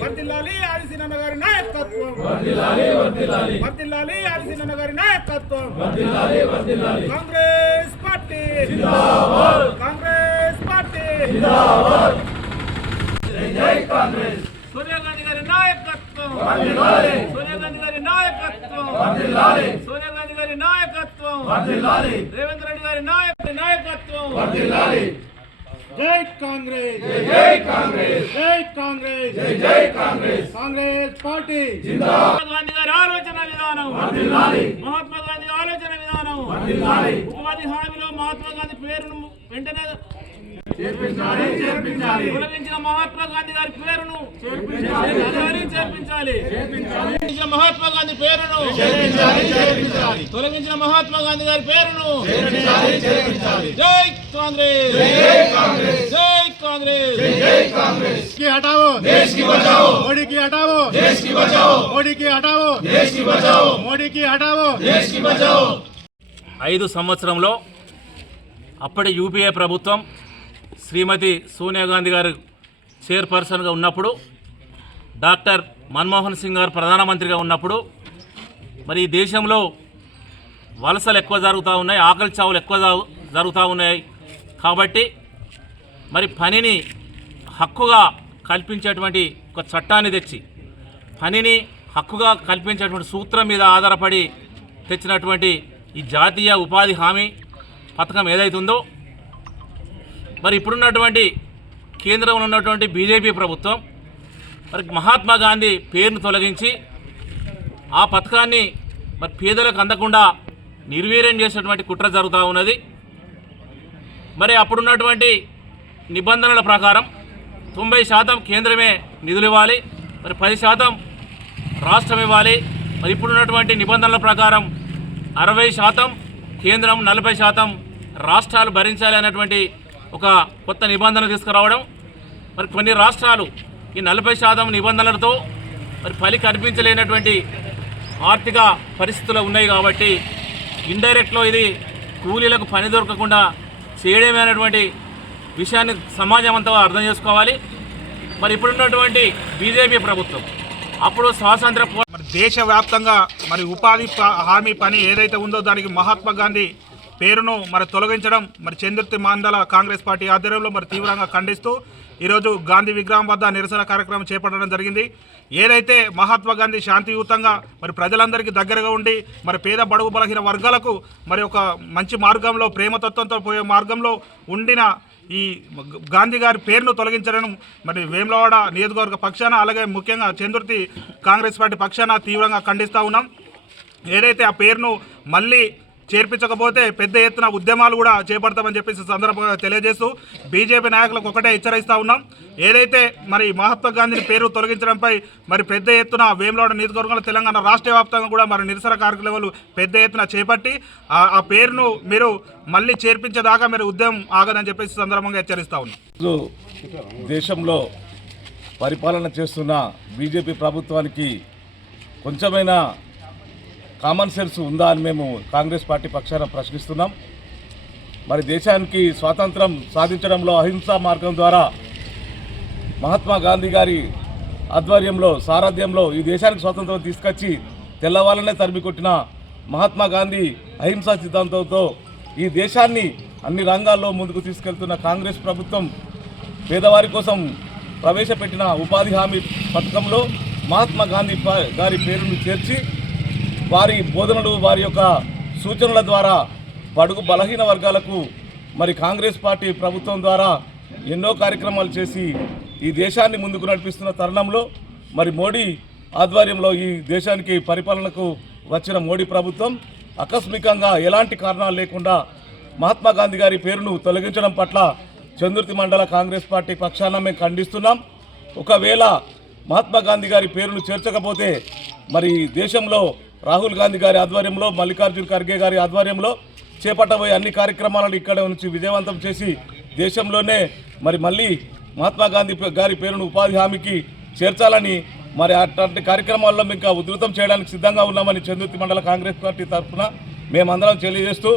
వర్దిల్లాలి ఆదిశీనన్న గారి నాయకత్వం వర్దిల్లాలి ఆదిశీనన్న గారి నాయకత్వం కాంగ్రెస్ పార్టీ కాంగ్రెస్ పార్టీ సోనియా గాంధీ గారి నాయకత్వం సోనియా గాంధీ గారి నాయకత్వం సోనియా గాంధీ గారి నాయకత్వం రేవంత్ రెడ్డి గారి నాయక నాయకత్వం జై కాంగ్రెస్. జై కాంగ్రెస్. జై కాంగ్రెస్. జై కాంగ్రెస్. కాంగ్రెస్ పార్టీ. మహాత్మా గాంధీ గారి ఆలోచన విధానం. మహాత్మా గాంధీ ఆలోచన విధానం. ఉపాధి హామీలో మహాత్మా గాంధీ పేరును వెంటనే తొలగించిన మహాత్మా గాంధీ గారి పేరును చేర్పించాలి. చేర్పించాలి. తొలగించిన మహాత్మా గాంధీ పేరును తొలగించిన మహాత్మా గాంధీ గారి పేరును జై కాంగ్రెస్ जय कांग्रेस जय कांग्रेस की हटाओ देश की बचाओ मोदी की हटाओ देश की बचाओ मोदी की हटाओ देश की बचाओ मोदी की हटाओ देश की बचाओ ఐదు సంవత్సరంలో అప్పటి యూపీఏ ప్రభుత్వం శ్రీమతి సోనియా గాంధీ గారు చైర్పర్సన్గా ఉన్నప్పుడు డాక్టర్ మన్మోహన్ సింగ్ గారు ప్రధానమంత్రిగా ఉన్నప్పుడు మరి ఈ దేశంలో వలసలు ఎక్కువ జరుగుతూ ఉన్నాయి ఆకలి చావులు ఎక్కువ జరు- జరుగుతూ ఉన్నాయి కాబట్టి మరి పనిని హక్కుగా కల్పించేటువంటి ఒక చట్టాన్ని తెచ్చి పనిని హక్కుగా కల్పించేటువంటి సూత్రం మీద ఆధారపడి తెచ్చినటువంటి ఈ జాతీయ ఉపాధి హామీ పథకం ఏదైతుందో మరి ఇప్పుడున్నటువంటి కేంద్రంలో ఉన్నటువంటి బీజేపీ ప్రభుత్వం మరి మహాత్మా గాంధీ పేరును తొలగించి ఆ పథకాన్ని మరి పేదలకు అందకుండా నిర్వీర్యం చేసినటువంటి కుట్ర జరుగుతూ ఉన్నది. మరి అప్పుడున్నటువంటి నిబంధనల ప్రకారం తొంభై శాతం కేంద్రమే నిధులు ఇవ్వాలి మరి పది శాతం రాష్ట్రం ఇవ్వాలి. మరి ఇప్పుడున్నటువంటి నిబంధనల ప్రకారం అరవై శాతం కేంద్రం నలభై శాతం రాష్ట్రాలు భరించాలి అనేటువంటి ఒక కొత్త నిబంధన తీసుకురావడం. మరి కొన్ని రాష్ట్రాలు ఈ నలభై శాతం నిబంధనలతో మరి ఫలి కనిపించలేనటువంటి ఆర్థిక పరిస్థితులు ఉన్నాయి కాబట్టి ఇండైరెక్ట్లో ఇది కూలీలకు పని దొరకకుండా చేయడమైనటువంటి విషయాన్ని సమాజం అంతా అర్థం చేసుకోవాలి. మరి ఇప్పుడున్నటువంటి బీజేపీ ప్రభుత్వం అప్పుడు స్వాతంత్ర మరి దేశవ్యాప్తంగా మరి ఉపాధి హామీ పని ఏదైతే ఉందో దానికి మహాత్మా గాంధీ పేరును మరి తొలగించడం మరి చంద్రతి మండల కాంగ్రెస్ పార్టీ ఆధ్వర్యంలో మరి తీవ్రంగా ఖండిస్తూ ఈరోజు గాంధీ విగ్రహం వద్ద నిరసన కార్యక్రమం చేపట్టడం జరిగింది. ఏదైతే మహాత్మా గాంధీ శాంతియుతంగా మరి ప్రజలందరికీ దగ్గరగా ఉండి మరి పేద బడుగు బలహీన వర్గాలకు మరి ఒక మంచి మార్గంలో ప్రేమతత్వంతో పోయే మార్గంలో ఉండిన ఈ గాంధీ గారి పేరును తొలగించడం మరి వేములవాడ నియోజకవర్గ పక్షాన అలాగే ముఖ్యంగా చంద్రుతి కాంగ్రెస్ పార్టీ పక్షాన తీవ్రంగా ఖండిస్తూ ఉన్నాం. ఏదైతే ఆ పేరును మళ్ళీ చేర్పించకపోతే పెద్ద ఎత్తున ఉద్యమాలు కూడా చేపడతామని చెప్పేసి సందర్భంగా తెలియజేస్తూ బీజేపీ నాయకులకు ఒకటే హెచ్చరిస్తూ ఉన్నాం. ఏదైతే మరి మహాత్మా గాంధీని పేరు తొలగించడంపై మరి పెద్ద ఎత్తున వేములవాడ నియోజకవర్గంలో తెలంగాణ రాష్ట్ర వ్యాప్తంగా కూడా మరి నిరసన కార్యక్రమాలు పెద్ద ఎత్తున చేపట్టి ఆ- ఆ పేరును మీరు మళ్ళీ చేర్పించేదాకా మీరు ఉద్యమం ఆగదని చెప్పేసి సందర్భంగా హెచ్చరిస్తూ ఉన్నాం. దేశంలో పరిపాలన చేస్తున్న బీజేపీ ప్రభుత్వానికి కొంచెమైనా కామన్ సెన్స్ ఉందా అని మేము కాంగ్రెస్ పార్టీ పక్షాన ప్రశ్నిస్తున్నాం. మరి దేశానికి స్వాతంత్రం సాధించడంలో అహింసా మార్గం ద్వారా మహాత్మా గాంధీ గారి ఆధ్వర్యంలో సారథ్యంలో ఈ దేశానికి స్వాతంత్రం తీసుకొచ్చి తెల్లవాళ్ళనే తరిమి కొట్టిన మహాత్మా గాంధీ అహింసా సిద్ధాంతంతో ఈ దేశాన్ని అన్ని రంగాల్లో ముందుకు తీసుకెళ్తున్న కాంగ్రెస్ ప్రభుత్వం పేదవారి కోసం ప్రవేశపెట్టిన ఉపాధి హామీ పథకంలో మహాత్మా గాంధీ గారి పేరును చేర్చి వారి బోధనలు వారి యొక్క సూచనల ద్వారా బడుగు బలహీన వర్గాలకు మరి కాంగ్రెస్ పార్టీ ప్రభుత్వం ద్వారా ఎన్నో కార్యక్రమాలు చేసి ఈ దేశాన్ని ముందుకు నడిపిస్తున్న తరుణంలో మరి మోడీ ఆధ్వర్యంలో ఈ దేశానికి పరిపాలనకు వచ్చిన మోడీ ప్రభుత్వం ఆకస్మికంగా ఎలాంటి కారణాలు లేకుండా మహాత్మా గాంధీ గారి పేరును తొలగించడం పట్ల చందుర్తి మండల కాంగ్రెస్ పార్టీ పక్షాన మేము ఖండిస్తున్నాం. ఒకవేళ మహాత్మా గాంధీ గారి పేరును చేర్చకపోతే మరి దేశంలో రాహుల్ గాంధీ గారి ఆధ్వర్యంలో మల్లికార్జున్ ఖర్గే గారి ఆధ్వర్యంలో చేపట్టబోయే అన్ని కార్యక్రమాలను ఇక్కడ నుంచి విజయవంతం చేసి దేశంలోనే మరి మళ్ళీ మహాత్మా గాంధీ గారి పేరును ఉపాధి హామీకి చేర్చాలని మరి అట్లాంటి కార్యక్రమాల్లో మేము ఇంకా ఉధృతం చేయడానికి సిద్ధంగా ఉన్నామని చందుర్తి మండల కాంగ్రెస్ పార్టీ తరఫున మేమందరం తెలియజేస్తూ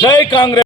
జై కాంగ్రెస్!